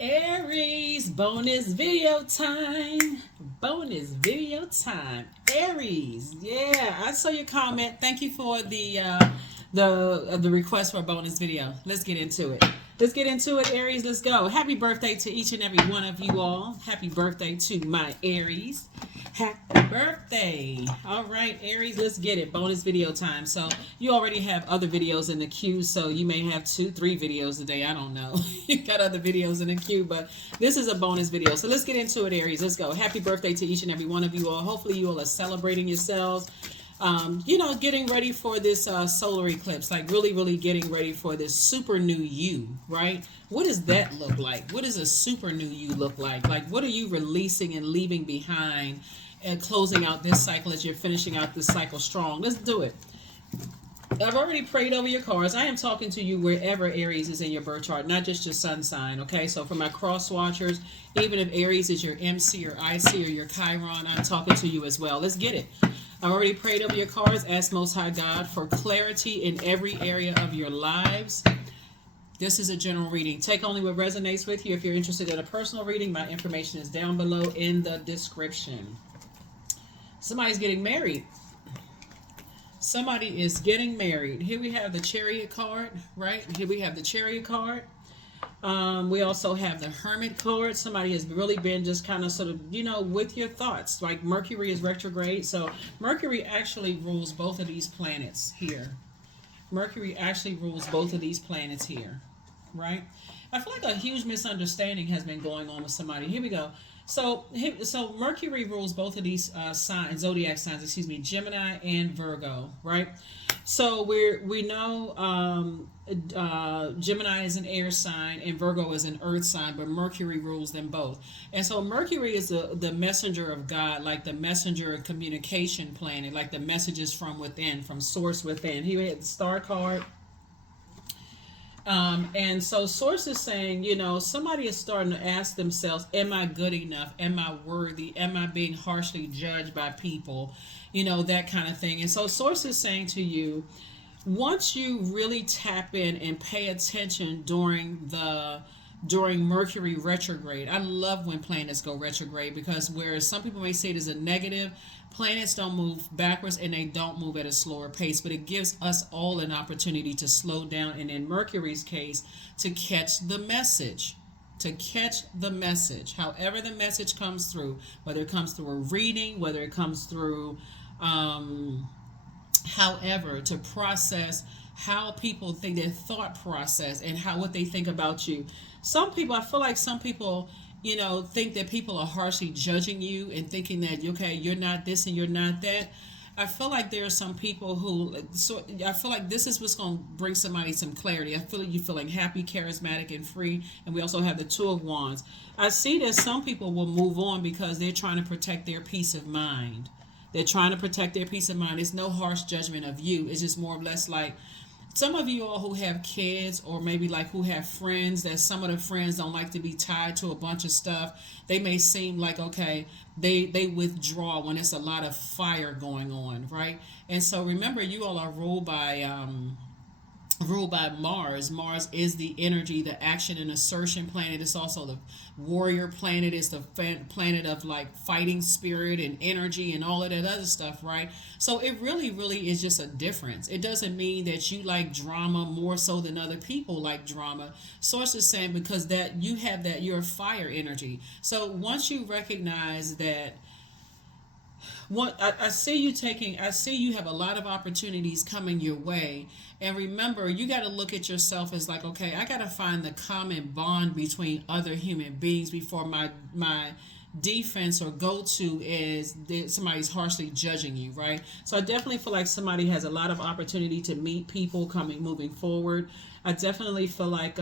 Aries, bonus video time. Bonus video time. Aries, yeah, I saw your comment. Thank you for the request for a bonus video. Let's get into it. Let's get into it, Aries. Let's go. Happy birthday to each and every one of you all. Happy birthday to my Aries. Happy birthday. All right, Aries, let's get it. Bonus video time. So you already have other videos in the queue, so you may have 2-3 videos a day. I don't know. You got other videos in the queue, but this is a bonus video. So let's get into it, Aries. Let's go. Happy birthday to each and every one of you all. Hopefully you all are celebrating yourselves. Getting ready for this solar eclipse, like really getting ready for this super new you, right? What does that look like? What does a super new you look like? Like, what are you releasing and leaving behind and closing out this cycle as you're finishing out this cycle strong? Let's do it. I've already prayed over your cards. I am talking to you wherever Aries is in your birth chart, not just your sun sign, okay? So for my cross watchers, even if Aries is your MC or IC or your Chiron, I'm talking to you as well. Let's get it. I've already prayed over your cards. Ask Most High God for clarity in every area of your lives. This is a general reading. Take only what resonates with you. If you're interested in a personal reading, my information is down below in the description. Somebody's getting married. Somebody is getting married. Here we have the Chariot card, right? Here we have the Chariot card. We also have the Hermit card. Somebody has really been just kind of sort of, with your thoughts. Like Mercury is retrograde. So Mercury actually rules both of these planets here. Mercury actually rules both of these planets here, right? I feel like a huge misunderstanding has been going on with somebody. Here we go. So Mercury rules both of these zodiac signs, Gemini and Virgo, right? So we know Gemini is an air sign and Virgo is an earth sign, but Mercury rules them both. And so Mercury is the messenger of God, like the messenger of communication planet, like the messages from within, from source within. Here we had the star card. And so source is saying, somebody is starting to ask themselves, am I good enough? Am I worthy? Am I being harshly judged by people? That kind of thing. And so source is saying to you, once you really tap in and pay attention during Mercury retrograde. I love when planets go retrograde because whereas some people may say it is a negative, planets don't move backwards and they don't move at a slower pace, but it gives us all an opportunity to slow down and in Mercury's case, to catch the message. However the message comes through, whether it comes through a reading, whether it comes through however, to process how people think, their thought process, and what they think about you. I feel like some people, think that people are harshly judging you and thinking that, okay, you're not this and you're not that. I feel like there are some people I feel like this is what's going to bring somebody some clarity. I feel like you're feeling happy, charismatic, and free. And we also have the Two of Wands. I see that some people will move on because they're trying to protect their peace of mind. They're trying to protect their peace of mind. It's no harsh judgment of you. It's just more or less like some of you all who have kids or maybe like who have friends, that some of the friends don't like to be tied to a bunch of stuff. They may seem like, okay, they withdraw when it's a lot of fire going on, right? And so remember, you all are ruled by Mars. Mars is the energy, the action and assertion planet. It's also the warrior planet. It's the planet of like fighting spirit and energy and all of that other stuff, right? So it really is just a difference. It doesn't mean that you like drama more so than other people like drama. Source is saying because that you have that, you're fire energy. So once you recognize that, I see you have a lot of opportunities coming your way. And remember, you got to look at yourself as like, okay, I got to find the common bond between other human beings before my defense or go-to is that somebody's harshly judging you, right? So I definitely feel like somebody has a lot of opportunity to meet people moving forward. I definitely feel like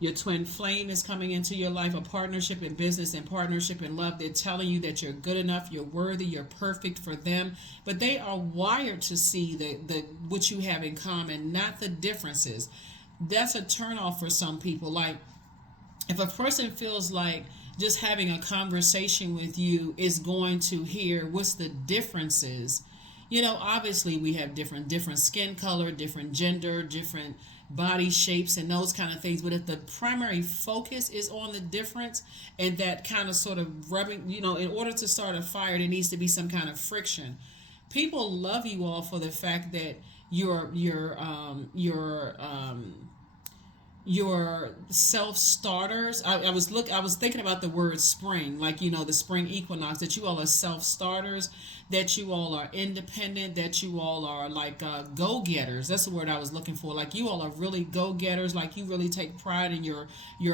your twin flame is coming into your life, a partnership in business and partnership in love. They're telling you that you're good enough, you're worthy, you're perfect for them, but they are wired to see the what you have in common, not the differences. That's a turnoff for some people. Like if a person feels like just having a conversation with you is going to hear what's the differences. Obviously we have different skin color, different gender, different body shapes and those kind of things. But if the primary focus is on the difference and that kind of sort of rubbing, in order to start a fire, there needs to be some kind of friction. People love you all for the fact that your self-starters. I was thinking about the word spring, like the spring equinox, that you all are self-starters, that you all are independent, that you all are like go-getters. That's the word I was looking for. Like you all are really go-getters, like you really take pride in your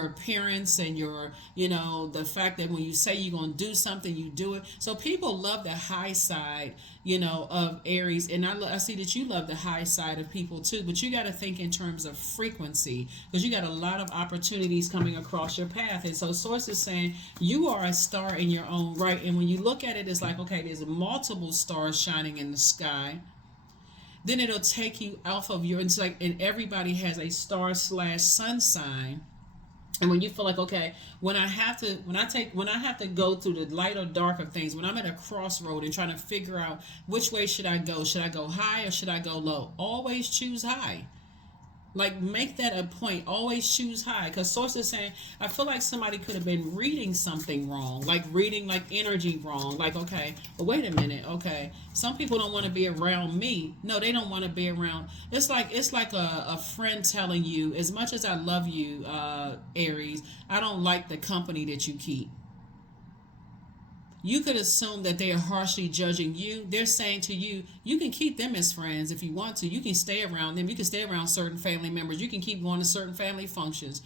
appearance and your the fact that when you say you're going to do something, you do it. So people love the high side of Aries, and I see that you love the high side of people too, but you got to think in terms of frequency, because you got a lot of opportunities coming across your path. And so source is saying you are a star in your own right, and when you look at it, it's like, okay, there's multiple stars shining in the sky. Then it'll take you off of it's like, and everybody has a star/sun sign. And when you feel like, okay, when I have to go through the light or dark of things, when I'm at a crossroad and trying to figure out which way should I go high or should I go low? Always choose high. Like, make that a point. Always choose high. Because source is saying, I feel like somebody could have been reading something wrong. Like, reading, like, energy wrong. Like, okay, but wait a minute. Okay, some people don't want to be around me. No, they don't want to be around. It's like a friend telling you, as much as I love you, Aries, I don't like the company that you keep. You could assume that they are harshly judging you. They're saying to you, you can keep them as friends if you want to. You can stay around them. You can stay around certain family members. You can keep going to certain family functions.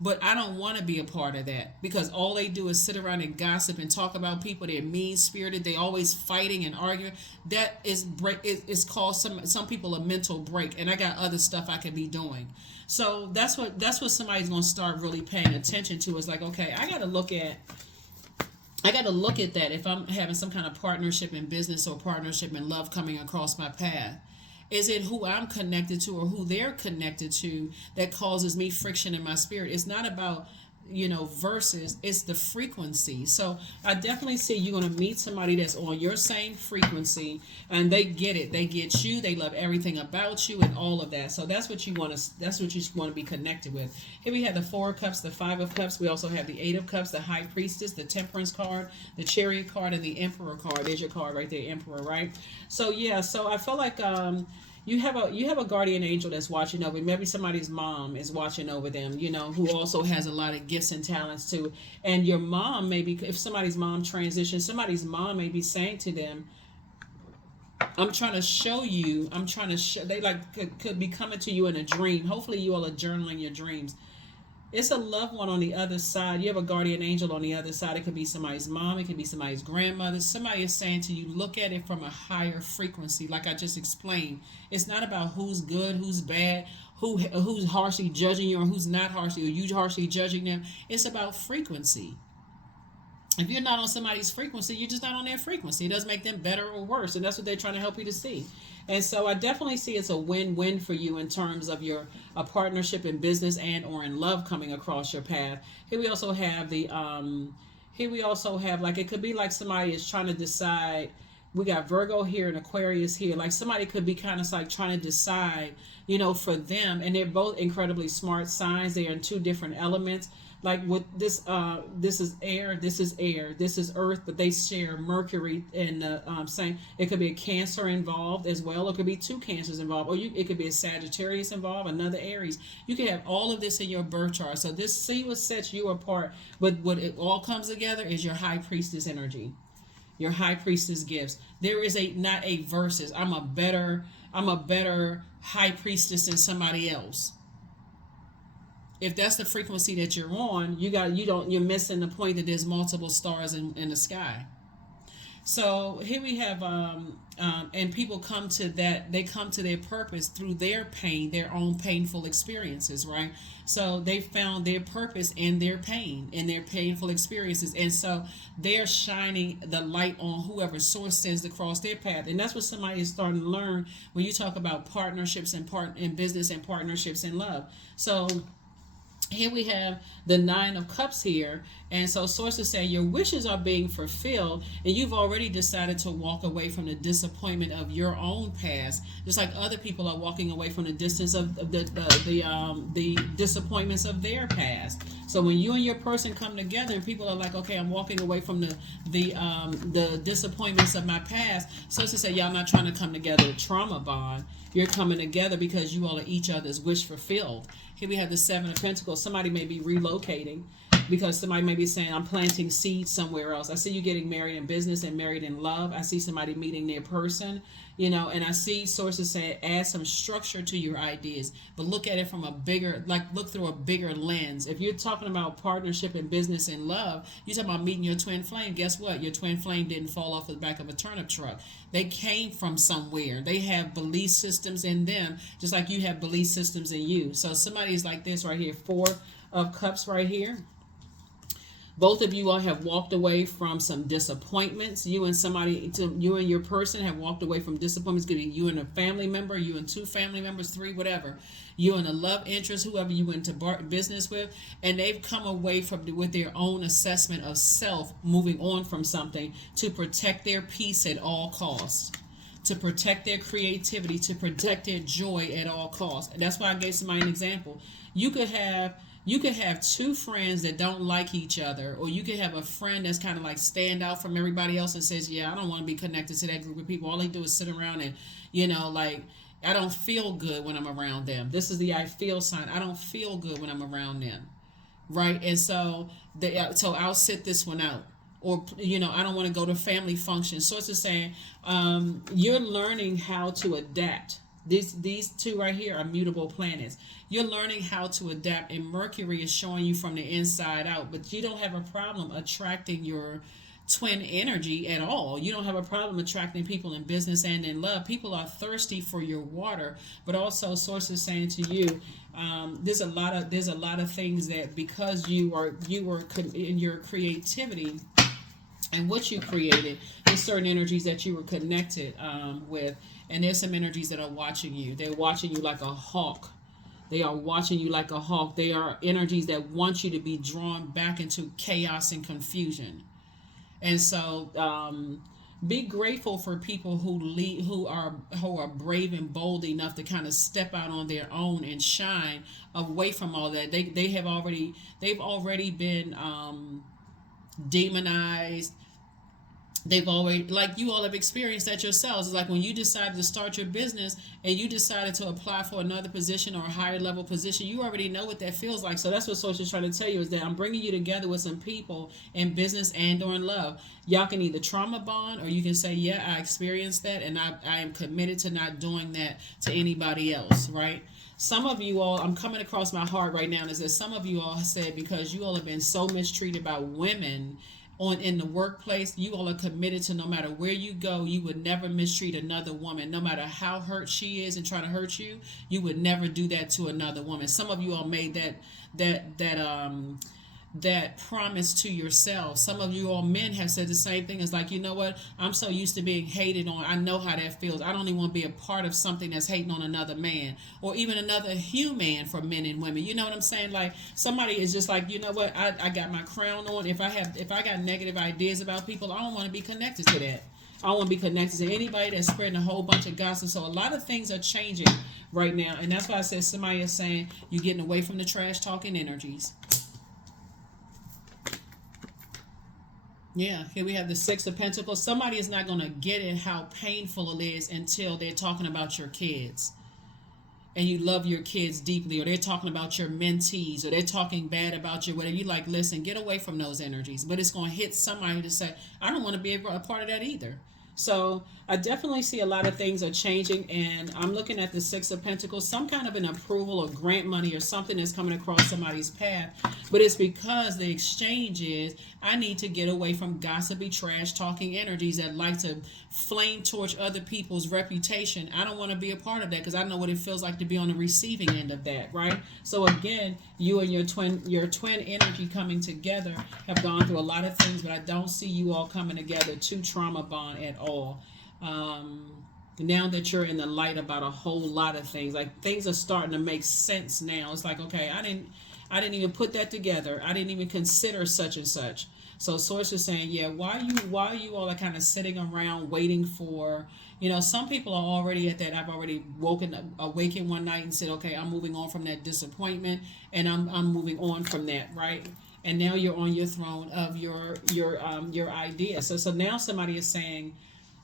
But I don't want to be a part of that, because all they do is sit around and gossip and talk about people. They're mean-spirited. They always fighting and arguing. That is it's called some people a mental break. And I got other stuff I could be doing. So that's what somebody's going to start really paying attention to. Is like, okay, I got to look at that if I'm having some kind of partnership in business or partnership in love coming across my path. Is it who I'm connected to or who they're connected to that causes me friction in my spirit? It's not about, versus, it's the frequency. So I definitely see you're going to meet somebody that's on your same frequency, and they get it. They get you. They love everything about you and all of that. So that's what you want to be connected with. Here we have the 4 of Cups, the 5 of Cups. We also have the 8 of Cups, the High Priestess, the Temperance card, the Chariot card, and the Emperor card. There's your card right there, Emperor, right? So yeah, so I feel like you have a guardian angel that's watching over. Maybe somebody's mom is watching over them, who also has a lot of gifts and talents too. And your mom, maybe if somebody's mom transitions, somebody's mom may be saying to them, I'm trying to show you, they could be coming to you in a dream. Hopefully you all are journaling your dreams. It's a loved one on the other side. You have a guardian angel on the other side. It could be somebody's mom. It could be somebody's grandmother. Somebody is saying to you, look at it from a higher frequency. Like I just explained, it's not about who's good, who's bad, who's harshly judging you or who's not harshly, or you harshly judging them. It's about frequency. If you're not on somebody's frequency, you're just not on their frequency. It doesn't make them better or worse. And that's what they're trying to help you to see. And so I definitely see it's a win-win for you in terms of a partnership in business and or in love coming across your path. Here we also have like, it could be like somebody is trying to decide. We got Virgo here and Aquarius here. Like somebody could be kind of like trying to decide, for them. And they're both incredibly smart signs. They are in 2 different elements. Like with this is air, this is earth, but they share Mercury and same. It could be a Cancer involved as well. It could be 2 Cancers involved, or it could be a Sagittarius involved, another Aries. You can have all of this in your birth chart. So see what sets you apart. But what it all comes together is your High Priestess energy, your High Priestess gifts. There is not a versus. I'm a better High Priestess than somebody else. If that's the frequency that you're on, you're missing the point that there's multiple stars in the sky. So here we have, and people come to that, they come to their purpose through their pain, their own painful experiences, right? So they found their purpose in their pain, in their painful experiences. And so they're shining the light on whoever source sends to cross their path. And that's what somebody is starting to learn when you talk about partnerships in business and partnerships in love. So Here we have the Nine of Cups here. And so sources say your wishes are being fulfilled, and you've already decided to walk away from the disappointment of your own past, just like other people are walking away from the distance of the disappointments of their past. So when you and your person come together and people are like, okay, I'm walking away from the disappointments of my past, sources say y'all not trying to come together to trauma bond. You're coming together because you all are each other's wish fulfilled. Here we have the Seven of Pentacles. Somebody may be relocating because somebody may be saying, I'm planting seeds somewhere else. I see you getting married in business and married in love. I see somebody meeting their person, and I see sources saying add some structure to your ideas, but look at it from a bigger, look through a bigger lens. If you're talking about partnership in business and love, you're talking about meeting your twin flame. Guess what? Your twin flame didn't fall off the back of a turnip truck. They came from somewhere. They have belief systems in them, just like you have belief systems in you. So somebody is like this right here, Four of Cups right here. Both of you all have walked away from some disappointments. You and your person have walked away from disappointments. Could be you and a family member, you and two family members, three, whatever. You and a love interest, whoever you went to business with, and they've come away with their own assessment of self, moving on from something to protect their peace at all costs, to protect their creativity, to protect their joy at all costs. And that's why I gave somebody an example. You could have two friends that don't like each other, or you could have a friend that's kind of like stand out from everybody else and says, yeah, I don't want to be connected to that group of people. All they do is sit around and, I don't feel good when I'm around them. This is the I feel sign. I don't feel good when I'm around them. Right? And so I'll sit this one out. Or, I don't want to go to family functions. So it's just saying, you're learning how to adapt. These two right here are mutable planets. You're learning how to adapt, and Mercury is showing you from the inside out, but you don't have a problem attracting your twin energy at all. You don't have a problem attracting people in business and in love. People are thirsty for your water, but also sources saying to you, there's a lot of things that because you were in your creativity and what you created, there's certain energies that you were connected with, and there's some energies that are watching you. They're watching you like a hawk. They are watching you like a hawk. They are energies that want you to be drawn back into chaos and confusion. And so be grateful for people who are brave and bold enough to kind of step out on their own and shine away from all that. They've already been demonized. They've already, like you all have experienced that yourselves. It's like when you decided to start your business and you decided to apply for another position or a higher level position, you already know what that feels like. So that's what Source is trying to tell you, is that I'm bringing you together with some people in business and or in love. Y'all can either trauma bond, or you can say, yeah, I experienced that and I am committed to not doing that to anybody else, right? Some of you all, I'm coming across my heart right now, is that some of you all said, because you all have been so mistreated by women in the workplace, you all are committed to, no matter where you go, you would never mistreat another woman. No matter how hurt she is and trying to hurt you, you would never do that to another woman. Some of you all made that promise to yourself. Some of you all men have said the same thing. It's like, you know what? I'm so used to being hated on. I know how that feels. I don't even want to be a part of something that's hating on another man, or even another human, for men and women. You know what I'm saying? Like, somebody is just like, you know what? I got my crown on. If I got negative ideas about people, I don't want to be connected to that. I don't want to be connected to anybody that's spreading a whole bunch of gossip. So a lot of things are changing right now. And that's why I said somebody is saying you're getting away from the trash talking energies. Yeah, here we have the Six of Pentacles. Somebody is not going to get it how painful it is until they're talking about your kids. And you love your kids deeply, or they're talking about your mentees, or they're talking bad about you, whatever. You like, listen, get away from those energies. But it's going to hit somebody to say, I don't want to be a part of that either. So I definitely see a lot of things are changing, and I'm looking at the Six of Pentacles, some kind of an approval or grant money or something that's coming across somebody's path. But it's because the exchange is, I need to get away from gossipy, trash talking energies that like to flame torch other people's reputation. I don't want to be a part of that, because I know what it feels like to be on the receiving end of that, right? So again, you and your twin energy coming together have gone through a lot of things, but I don't see you all coming together to trauma bond at all. Now that you're in the light about a whole lot of things, like things are starting to make sense now. It's like, okay, I I didn't even put that together. I didn't even consider such and such. So source is saying, yeah, why you all are kind of sitting around waiting for, some people are already at that. I've already awakened one night and said, okay, I'm moving on from that disappointment, and I'm moving on from that, right? And now you're on your throne of your idea. So now somebody is saying,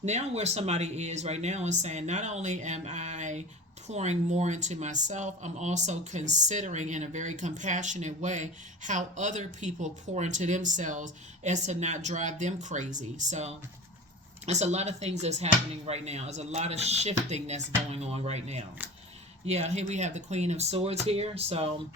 now where somebody is right now is saying, not only am I pouring more into myself, I'm also considering in a very compassionate way how other people pour into themselves as to not drive them crazy. So it's a lot of things that's happening right now. There's a lot of shifting that's going on right now. Yeah, here we have the Queen of Swords here. So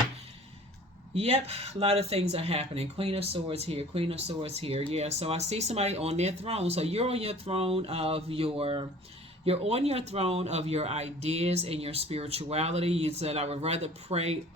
yep, a lot of things are happening. Queen of Swords here, Queen of Swords here. Yeah, so I see somebody on their throne. So you're on your throne of your ideas and your spirituality. You said, I would rather pray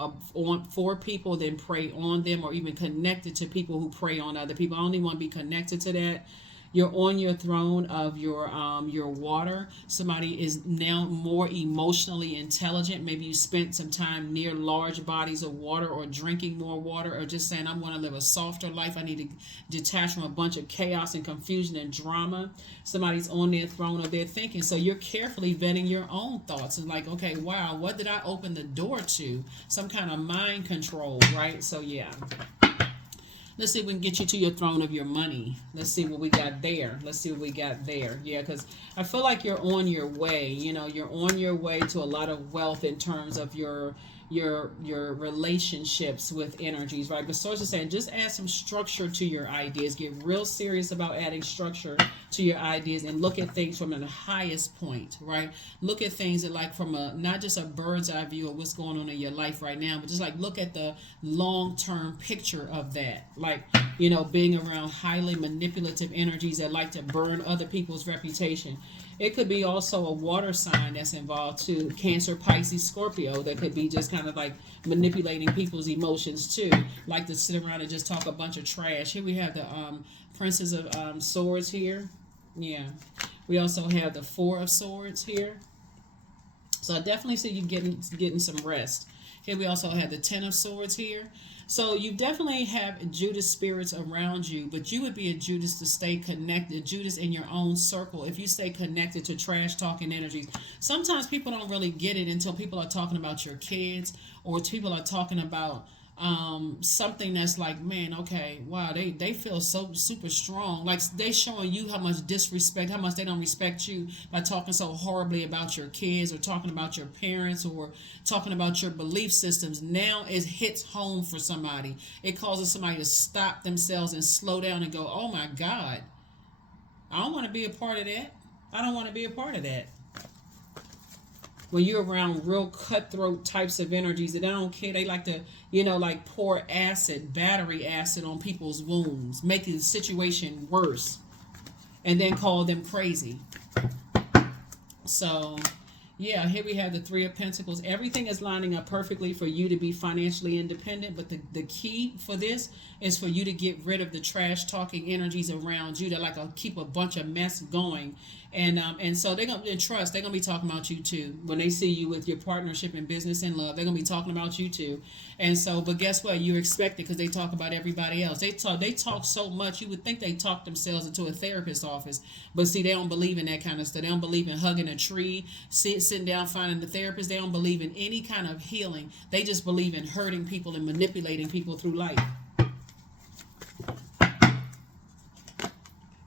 for people than pray on them, or even connected to people who pray on other people. I only want to be connected to that. You're on your throne of your water. Somebody is now more emotionally intelligent. Maybe you spent some time near large bodies of water, or drinking more water, or just saying, I want to live a softer life. I need to detach from a bunch of chaos and confusion and drama. Somebody's on their throne of their thinking. So you're carefully vetting your own thoughts and like, okay, wow, what did I open the door to? Some kind of mind control, right? So yeah. Let's see if we can get you to your throne of your money. Let's see what we got there. Yeah, because I feel like you're on your way. You're on your way to a lot of wealth in terms of your relationships with energies, right? But source is saying, just add some structure to your ideas. Get real serious about adding structure to your ideas, and look at things from the highest point, right? Look at things that, like, from not just a bird's eye view of what's going on in your life right now, but just like look at the long-term picture of that. Like, being around highly manipulative energies that like to burn other people's reputation. It could be also a water sign that's involved too. Cancer, Pisces, Scorpio, that could be just kind of like manipulating people's emotions too. Like to sit around and just talk a bunch of trash. Here we have the Princess of Swords here. Yeah. We also have the Four of Swords here. So I definitely see you getting some rest. Here we also have the Ten of Swords here. So you definitely have Judas spirits around you, but you would be a Judas to stay connected, Judas in your own circle, if you stay connected to trash talking energies. Sometimes people don't really get it until people are talking about your kids, or people are talking about something that's like, man, okay, wow, they feel so super strong. Like, they showing you how much disrespect, how much they don't respect you by talking so horribly about your kids, or talking about your parents, or talking about your belief systems. Now it hits home for somebody. It causes somebody to stop themselves and slow down and go, oh my God, I don't want to be a part of that. I don't want to be a part of that. When you're around real cutthroat types of energies that I don't care, they like to, like pour battery acid on people's wounds, making the situation worse, and then call them crazy. So, yeah, here we have the Three of Pentacles. Everything is lining up perfectly for you to be financially independent, but the key for this is for you to get rid of the trash talking energies around you that like to keep a bunch of mess going. And so they're gonna trust. They're gonna be talking about you too when they see you with your partnership in business and love. They're gonna be talking about you too. And so, but guess what? You expect it because they talk about everybody else. They talk so much. You would think they talk themselves into a therapist's office, but see, they don't believe in that kind of stuff. They don't believe in hugging a tree, sitting down, finding the therapist. They don't believe in any kind of healing. They just believe in hurting people and manipulating people through life.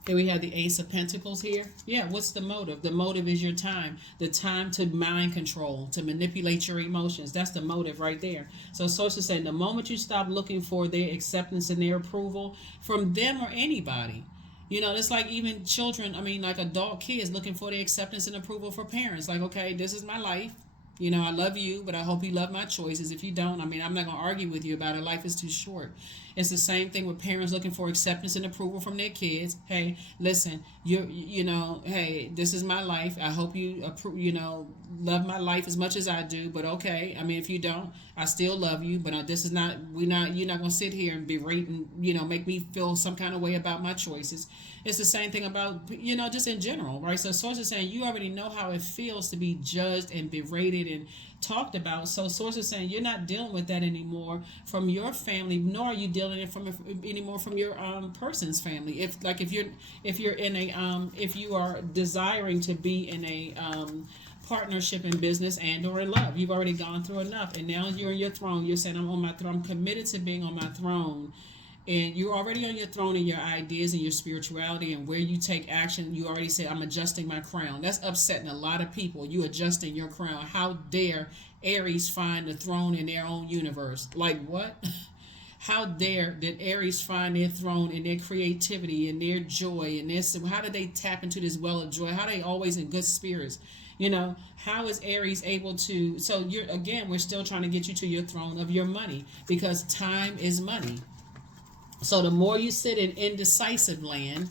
Here we have the Ace of Pentacles here. Yeah, what's the motive? The motive is your time. The time to mind control, to manipulate your emotions. That's the motive right there. So sources say the moment you stop looking for their acceptance and their approval from them or anybody, it's like even children, like adult kids looking for the acceptance and approval for parents. Like, okay, this is my life. I love you, but I hope you love my choices. If you don't, I'm not going to argue with you about it. Life is too short. It's the same thing with parents looking for acceptance and approval from their kids. Hey, listen, hey, this is my life. I hope you love my life as much as I do. But okay, if you don't, I still love you. But this is not. You're not going to sit here and berate and make me feel some kind of way about my choices. It's the same thing about just in general, right? So sources saying you already know how it feels to be judged and berated and talked about. So source is saying you're not dealing with that anymore from your family, nor are you dealing it from anymore from your person's family. If you're in a if you are desiring to be in a partnership in business and or in love, you've already gone through enough, and now you're in your throne. You're saying, I'm on my throne. I'm committed to being on my throne. And you're already on your throne in your ideas and your spirituality and where you take action. You already said, I'm adjusting my crown. That's upsetting a lot of people. You adjusting your crown. How dare Aries find the throne in their own universe? Like what? How dare did Aries find their throne in their creativity and their joy and their, how did they tap into this well of joy? How are they always in good spirits? You know, how is Aries able to, so you're, again, we're still trying to get you to your throne of your money, because time is money. So the more you sit in indecisive land,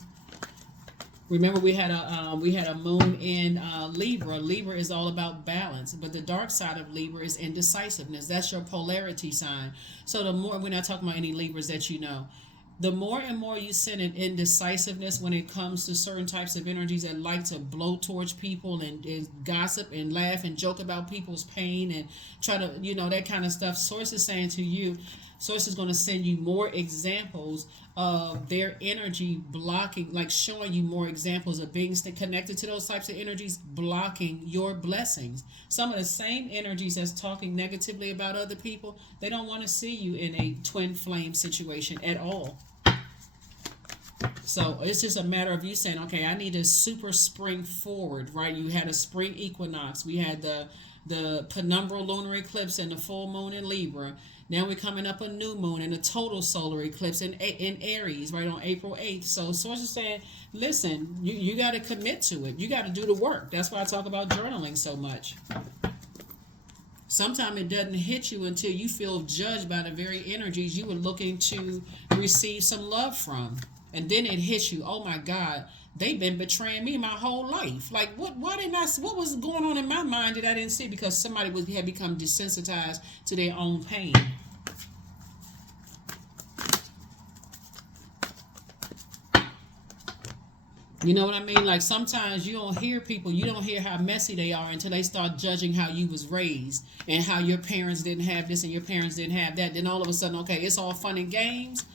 remember we had a moon in Libra. Libra is all about balance, but the dark side of Libra is indecisiveness. That's your polarity sign. So the more, we're not talking about any Libras that you know, the more and more you sit in indecisiveness when it comes to certain types of energies that like to blow towards people and gossip and laugh and joke about people's pain and try to, you know, that kind of stuff. Source is saying to you, Source is going to send you more examples of their energy blocking, like showing you more examples of beings that connected to those types of energies blocking your blessings. Some of the same energies that's talking negatively about other people, they don't want to see you in a twin flame situation at all. So it's just a matter of you saying, okay, I need to super spring forward, right? You had a spring equinox. We had the penumbral lunar eclipse and the full moon in Libra. Now we're coming up a new moon and a total solar eclipse in Aries, right, on April 8th. So Source is saying, listen, you got to commit to it. You got to do the work. That's why I talk about journaling so much. Sometimes it doesn't hit you until you feel judged by the very energies you were looking to receive some love from. And then it hits you, oh my God, they've been betraying me my whole life. Like, what was going on in my mind that I didn't see? Because somebody had become desensitized to their own pain. You know what I mean? Like sometimes you don't hear people, you don't hear how messy they are until they start judging how you was raised and how your parents didn't have this and your parents didn't have that. Then all of a sudden, okay, it's all fun and games.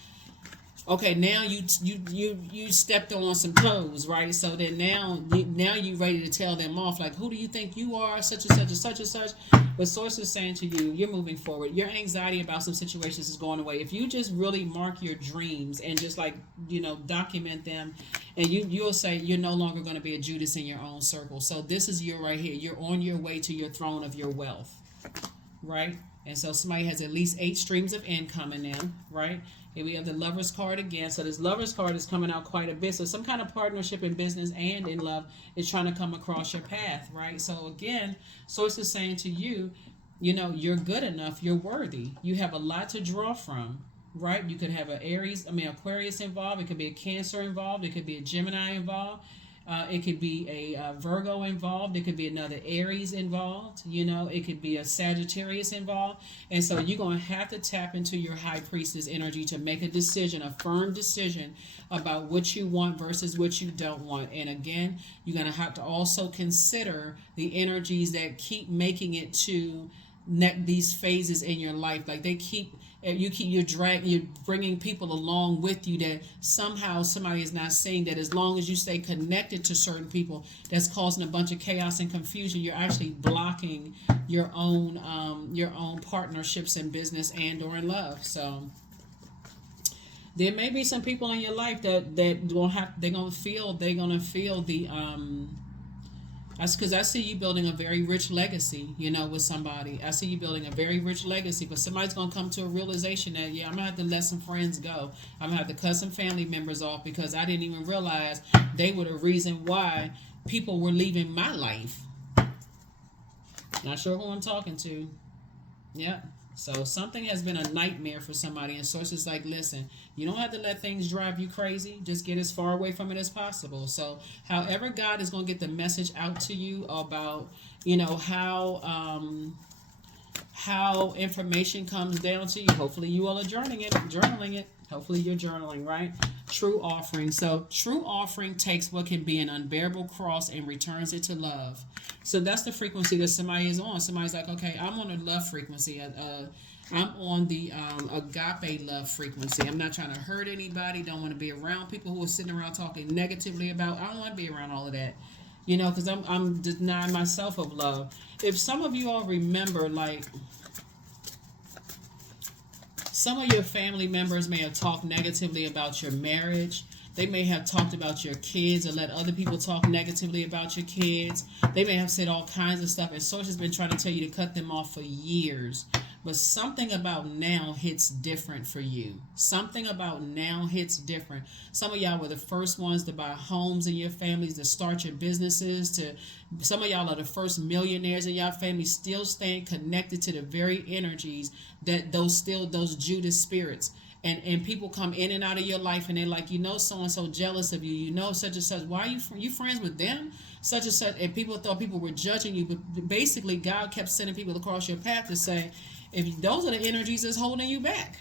Okay, now you stepped on some toes, right? So then now you ready to tell them off, like, who do you think you are, such and such and such and such. But Source is saying to you, you're moving forward. Your anxiety about some situations is going away. If you just really mark your dreams and just like, you know, document them, and you'll say you're no longer going to be a Judas in your own circle. So this is you right here. You're on your way to your throne of your wealth, right? And so somebody has at least 8 streams of income in them, right? Here we have the Lover's card again. So this Lover's card is coming out quite a bit. So some kind of partnership in business and in love is trying to come across your path, right? So again, Source is saying to you, you know, you're good enough. You're worthy. You have a lot to draw from, right? You could have an Aquarius involved. It could be a Cancer involved. It could be a Gemini involved. It could be a Virgo involved. It could be another Aries involved. You know, it could be a Sagittarius involved. And so you're going to have to tap into your High Priestess energy to make a decision, a firm decision about what you want versus what you don't want. And again, you're going to have to also consider the energies that keep making it to these phases in your life. Like you're bringing people along with you that somehow somebody is not seeing that as long as you stay connected to certain people, that's causing a bunch of chaos and confusion. You're actually blocking your own partnerships in business and or in love. So there may be some people in your life that they're gonna feel the That's because I see you building a very rich legacy, you know, with somebody. I see you building a very rich legacy, but somebody's going to come to a realization that, yeah, I'm going to have to let some friends go. I'm going to have to cut some family members off because I didn't even realize they were the reason why people were leaving my life. Not sure who I'm talking to. Yeah. So something has been a nightmare for somebody, and Source is like, listen, you don't have to let things drive you crazy. Just get as far away from it as possible. So however God is going to get the message out to you about, you know, how how information comes down to you. Hopefully you all are journaling it. Hopefully you're journaling, right? True offering. So true offering takes what can be an unbearable cross and returns it to love. So that's the frequency that somebody is on. Somebody's like, okay, I'm on a love frequency. I'm on the agape love frequency. I'm not trying to hurt anybody. Don't want to be around people who are sitting around talking negatively about. I don't want to be around all of that. You know, because I'm denying myself of love. If some of you all remember, like, some of your family members may have talked negatively about your marriage. They may have talked about your kids or let other people talk negatively about your kids. They may have said all kinds of stuff, and Source has been trying to tell you to cut them off for years. But something about now hits different for you. Something about now hits different. Some of y'all were the first ones to buy homes in your families, to start your businesses. Some of y'all are the first millionaires in your family, still staying connected to the very energies that those Judas spirits. And people come in and out of your life, and they're like, you know, so and so jealous of you. You know, such and such. Why are you friends with them? Such and such. And people thought people were judging you, but basically God kept sending people across your path to say, if those are the energies that's holding you back.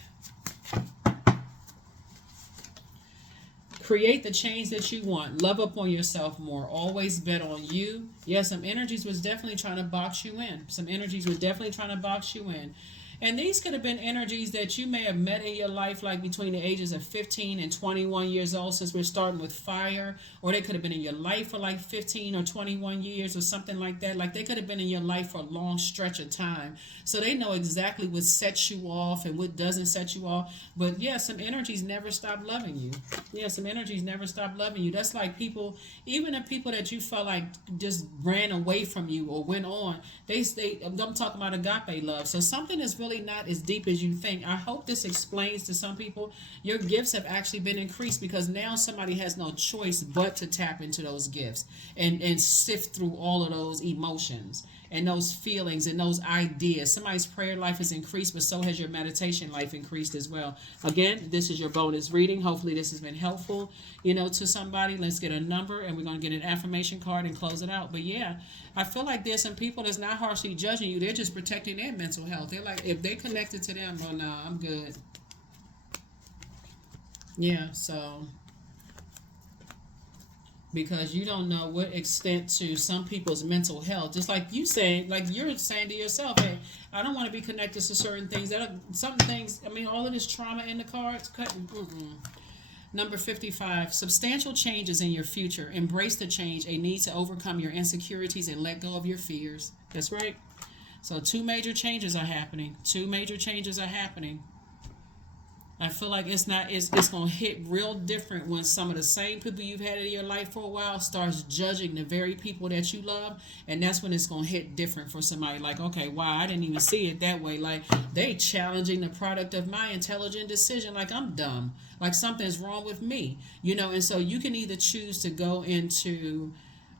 Create the change that you want. Love up on yourself more. Always bet on you. Yeah, some energies was definitely trying to box you in. Some energies were definitely trying to box you in. And these could have been energies that you may have met in your life, like between the ages of 15 and 21 years old, since we're starting with fire. Or they could have been in your life for like 15 or 21 years or something like that. Like they could have been in your life for a long stretch of time. So they know exactly what sets you off and what doesn't set you off. But yeah, some energies never stop loving you. Yeah, some energies never stop loving you. That's like people, even the people that you felt like just ran away from you or went on, I'm talking about agape love. So something is really not as deep as you think. I hope this explains to some people your gifts have actually been increased, because now somebody has no choice but to tap into those gifts and sift through all of those emotions and those feelings and those ideas. Somebody's prayer life has increased, but so has your meditation life increased as well. Again, this is your bonus reading. Hopefully this has been helpful, to somebody. Let's get a number, and we're going to get an affirmation card and close it out. But yeah, I feel like there's some people that's not harshly judging you. They're just protecting their mental health. They're like, if they connected to them, well, no, I'm good. Yeah, so because you don't know what extent to some people's mental health. Just like you saying, like you're saying to yourself, hey, I don't want to be connected to certain things. Some things, all of this trauma in the cards. Number 55, substantial changes in your future. Embrace the change, a need to overcome your insecurities and let go of your fears. That's right. So two major changes are happening. I feel like it's going to hit real different when some of the same people you've had in your life for a while starts judging the very people that you love. And that's when it's going to hit different for somebody. Like, okay, wow, I didn't even see it that way. Like, they challenging the product of my intelligent decision. Like, I'm dumb. Like, something's wrong with me. And so you can either choose to go into,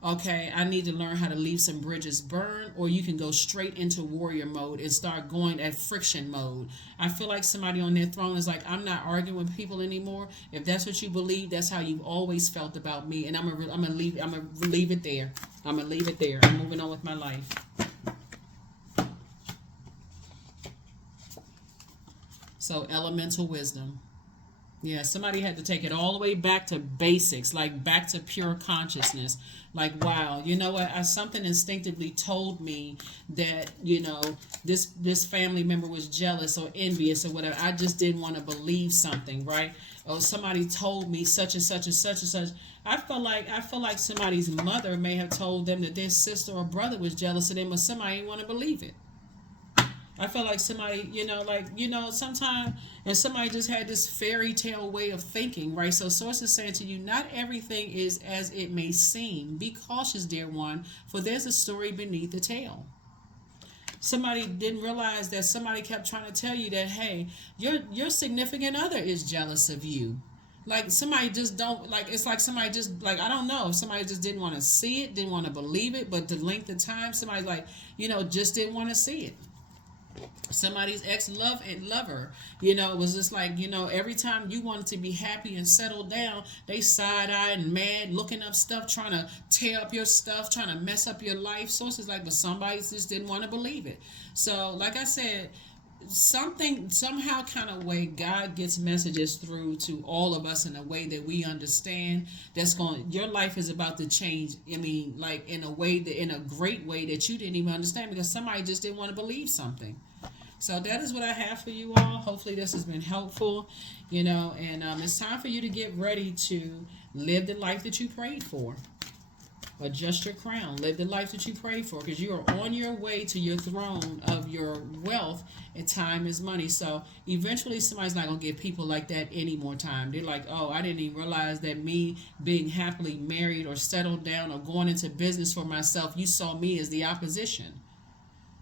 okay, I need to learn how to leave some bridges burn, or you can go straight into warrior mode and start going at friction mode. I feel like somebody on their throne is like, I'm not arguing with people anymore. If that's what you believe, that's how you've always felt about me, and I'm gonna leave it there. I'm gonna leave it there. I'm moving on with my life. So elemental wisdom. Yeah, somebody had to take it all the way back to basics, like back to pure consciousness. Like, wow, you know what? Something instinctively told me that, this family member was jealous or envious or whatever. I just didn't want to believe something, right? Or somebody told me such and such and such and such. I feel like somebody's mother may have told them that their sister or brother was jealous of them, but somebody didn't want to believe it. I felt like somebody, sometimes, and somebody just had this fairy tale way of thinking, right? So Source is saying to you, not everything is as it may seem. Be cautious, dear one, for there's a story beneath the tale. Somebody didn't realize that somebody kept trying to tell you that, hey, your significant other is jealous of you. Like somebody just don't, like, it's like somebody just, like, I don't know, somebody just didn't want to see it, didn't want to believe it, but the length of time, somebody just didn't want to see it. Somebody's lover, it was just like, every time you wanted to be happy and settle down, they side-eyed and mad, looking up stuff, trying to tear up your stuff, trying to mess up your life. So it's just like, but somebody just didn't want to believe it. So like I said, somehow kind of way, God gets messages through to all of us in a way that we understand. Your life is about to change. I mean, like in a great way that you didn't even understand, because somebody just didn't want to believe something. So that is what I have for you all. Hopefully this has been helpful, and it's time for you to get ready to live the life that you prayed for. Adjust your crown. Live the life that you prayed for, because you are on your way to your throne of your wealth, and time is money. So eventually somebody's not going to give people like that any more time. They're like, oh, I didn't even realize that me being happily married or settled down or going into business for myself, you saw me as the opposition.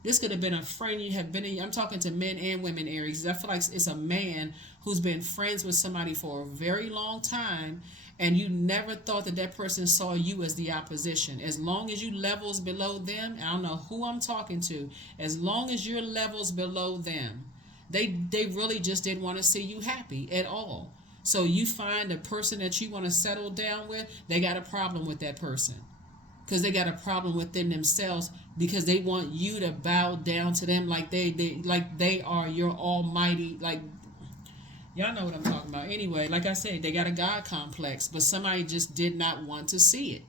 This could have been a friend you have been in. I'm talking to men and women, Aries. I feel like it's a man who's been friends with somebody for a very long time, and you never thought that person saw you as the opposition. As long as you levels below them, I don't know who I'm talking to, as long as you're levels below them, they really just didn't want to see you happy at all. So you find a person that you want to settle down with, they got a problem with that person. Because they got a problem within themselves, because they want you to bow down to them like they are your almighty, like, y'all know what I'm talking about. Anyway, like I said, they got a God complex, but somebody just did not want to see it.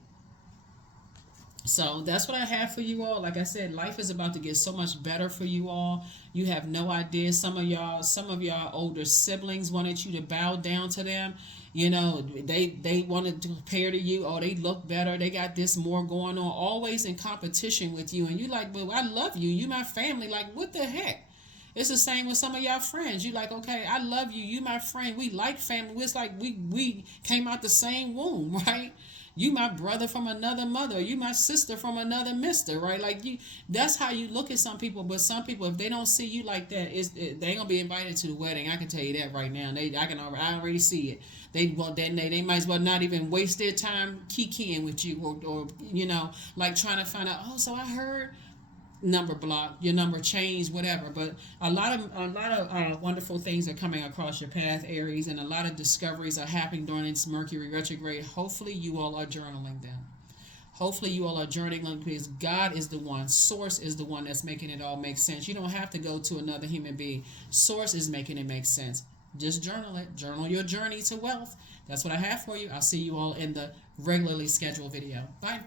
So that's what I have for you all. Like I said, life is about to get so much better for you all. You have no idea. Some of y'all older siblings wanted you to bow down to them. They wanted to compare to you. Oh, they look better. They got this more going on. Always in competition with you. And you like, well, I love you. You my family. Like, what the heck? It's the same with some of y'all friends. You like, okay, I love you. You my friend. We like family. It's like we came out the same womb, right? You my brother from another mother. You my sister from another mister, right? Like that's how you look at some people. But some people, if they don't see you like that, they ain't gonna be invited to the wedding. I can tell you that right now. I already see it. They might as well not even waste their time kikiing with you, or like trying to find out. Oh, so I heard number block, your number changed, whatever. But a lot of wonderful things are coming across your path, Aries, and a lot of discoveries are happening during this Mercury retrograde. Hopefully you all are journaling them. Hopefully you all are journaling, because God is the one, Source is the one that's making it all make sense. You don't have to go to another human being. Source is making it make sense. Just journal it. Journal your journey to wealth. That's what I have for you. I'll see you all in the regularly scheduled video. Bye.